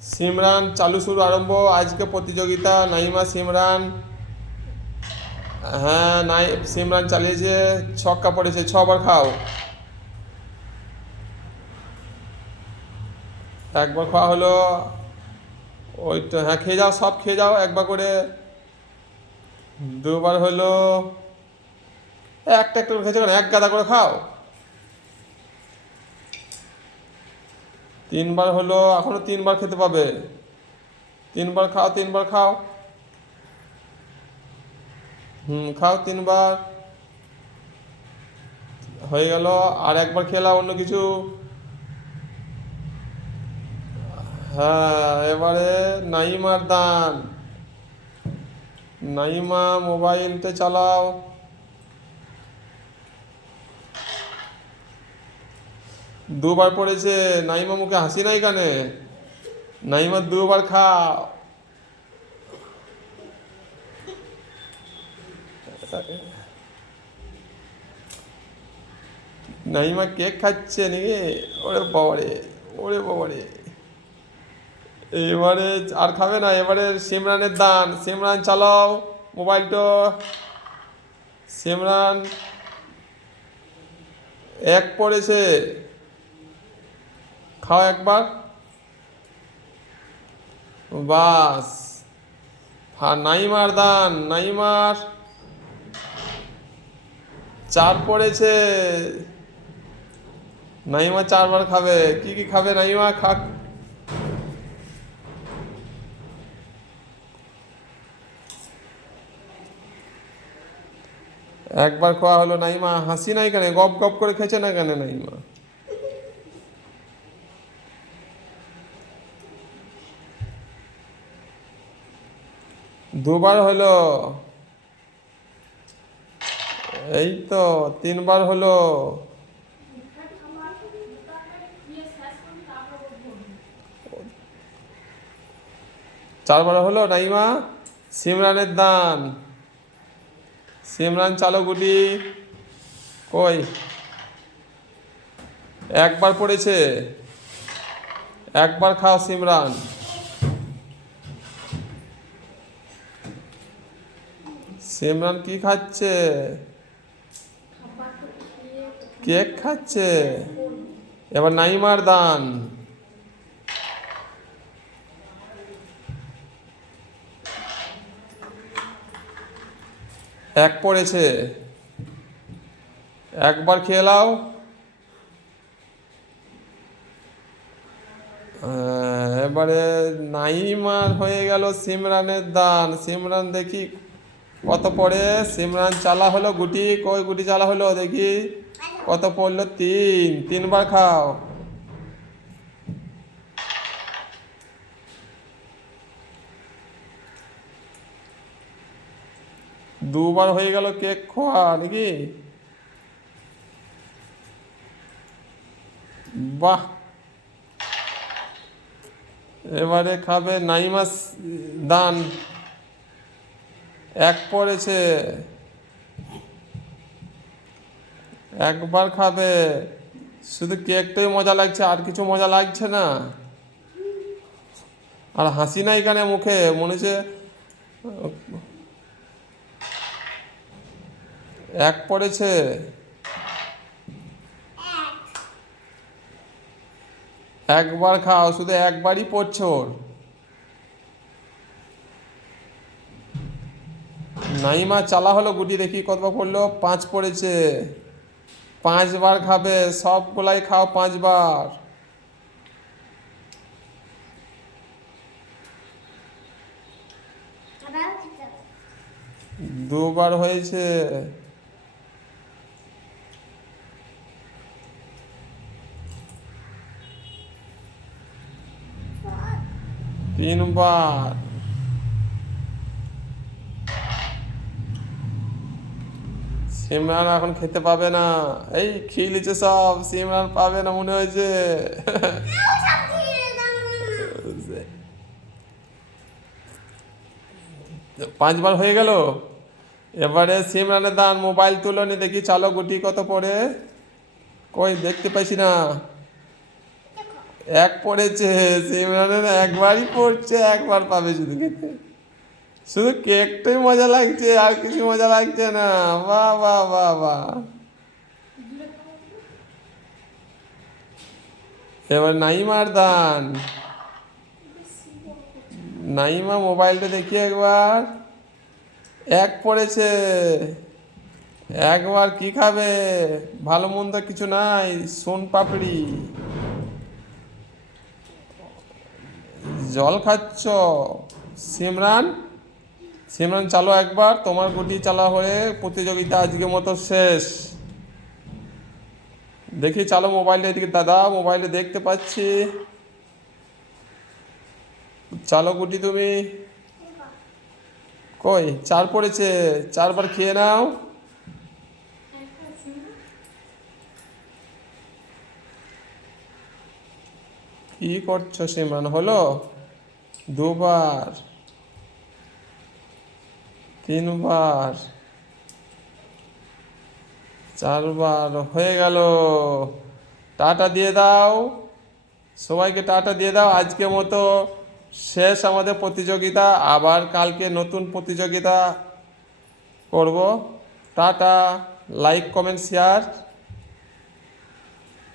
সিমরান চালু শুরু আরম্ভ। আজকে প্রতিযোগিতা নাইমা সিমরান। হ্যাঁ, সিমরান চালিয়েছে, ছক্কা পড়েছে, 6 বার খাও। একবার খাওয়া হলো। ওই তো, হ্যাঁ খেয়ে যাও, সব খেয়ে যাও একবার করে। 2 বার হলো। একটা একটা করে খেয়েছো কেন, এক গাদা করে খাও। 3 বার হলো, এখনো 3 বার খেতে পাবে। 3 বার খাও, 3 বার খাও। খাও 3 বার। হয়ে গেল। আর একবার খেলা অন্য কিছু। হ্যাঁ, এবারে নাইমার দান। নাইমা মোবাইলটা চালাও। 2 বার পড়েছে। নাইমা মুখে হাসি নাই কানে। নাইমা 2 বার খাও। নাইমা কেক খাচ্ছে নাকি? ওরে বাবারে, ওরে বাবারে। এবারে আর খাবে না, এবারে সিমরানের দান। সিমরান চালাও মোবাইলটা। সিমরান 1 পড়েছে। খাও একবার। বাস। নাইমার দান। নাইমার 4 পড়েছে। নাইমা 4 বার খাবে। কি কি খাবে নাইমা? খাক। একবার খাওয়া হলো। নাইমা হাসি নাই কেন, গপ গপ করে খেছে না কেন নাইমা? 2 বার হলো। এই তো 3 বার হলো। 4 বার হলো নাইমা। সিমরানের দান। সিমরান চালো গুটি। কই? 1 বার পড়েছে। 1 বার খাও সিমরান। সিমরান কি খাচ্ছে? কেক খাচ্ছে। এবার নাইমার দান। 1 পড়েছে। 1 বার খেয়ে নাও। এবারে নাইমার হয়ে গেল সিমরানের দান। সিমরান দেখি কত পড়ে। সিমরান চালা হলো গুটি। কই গুটি চালা হলো দেখি কত পড়লো? 3। 3 বার খাও। 2 বার হয়ে গেল কেক খোয়া নাকি? বাহ। এবারে খাবে নাইমাস দান। 1 পড়েছে। 1 বার খাবে। শুধু কেকটাই মজা লাগছে, আর কিছু মজা লাগছে না। আর হাসি নাই কানে মুখে, মনে হচ্ছে। 1 পড়েছে। 1 বার খাও, শুধু 1 বারই পড়ছে ওর। নাইমা চালা হলো গুটি দেখি কতবার পড়লো? 5 পড়েছে। 5 বার খাবে, সবগুলাই খাও 5 বার। 2 বার হয়েছে। 3 বার। সিমরান এখন খেতে পাবে না। এই খেয়ে নিচ্ছে সব, সিমরান পাবে না মনে হয়েছে। 5 বার হয়ে গেল। এবারে সিমরানের দান। মোবাইল তুলো নি দেখি, চালো গুটি কত পড়ে। কই দেখতে পাইছি না। এক পড়েছে, সিমরানের একবারই পড়ছে, একবার পাবে শুধু খেতে। শুধু কেকটাই মজা লাগছে, আর কিছু মজা লাগছে না। বাহ বাহ বাহ বাহ। এবার নাইমার দান। নাইমা মোবাইলটা দেখি একবার। এক পড়েছে, একবার কি খাবে? ভালো মন্দ কিছু নাই, সোন পাপড়ি। জল খাচ্ছ। সিমরান, সিমরান চালো একবার, তোমার গুটি চালা হয়ে প্রতিযোগিতা আজকের মতো শেষ। দেখি চালো মোবাইলটা এদিকে, দাদা মোবাইলে দেখতে পাচ্ছি। চালো গুটি তুমি। কই, চার পড়েছে, চারবার খেয়ে নাও। কি করছো সিমরান? হলো দুবার, তিনবার, চারবার হয়ে গেল। টাটা দিয়ে দাও, সবাইকে টাটা দিয়ে দাও। আজকের মতো শেষ আমাদের প্রতিযোগিতা, আবার কালকে নতুন প্রতিযোগিতা করব। টাটা। Like comment share.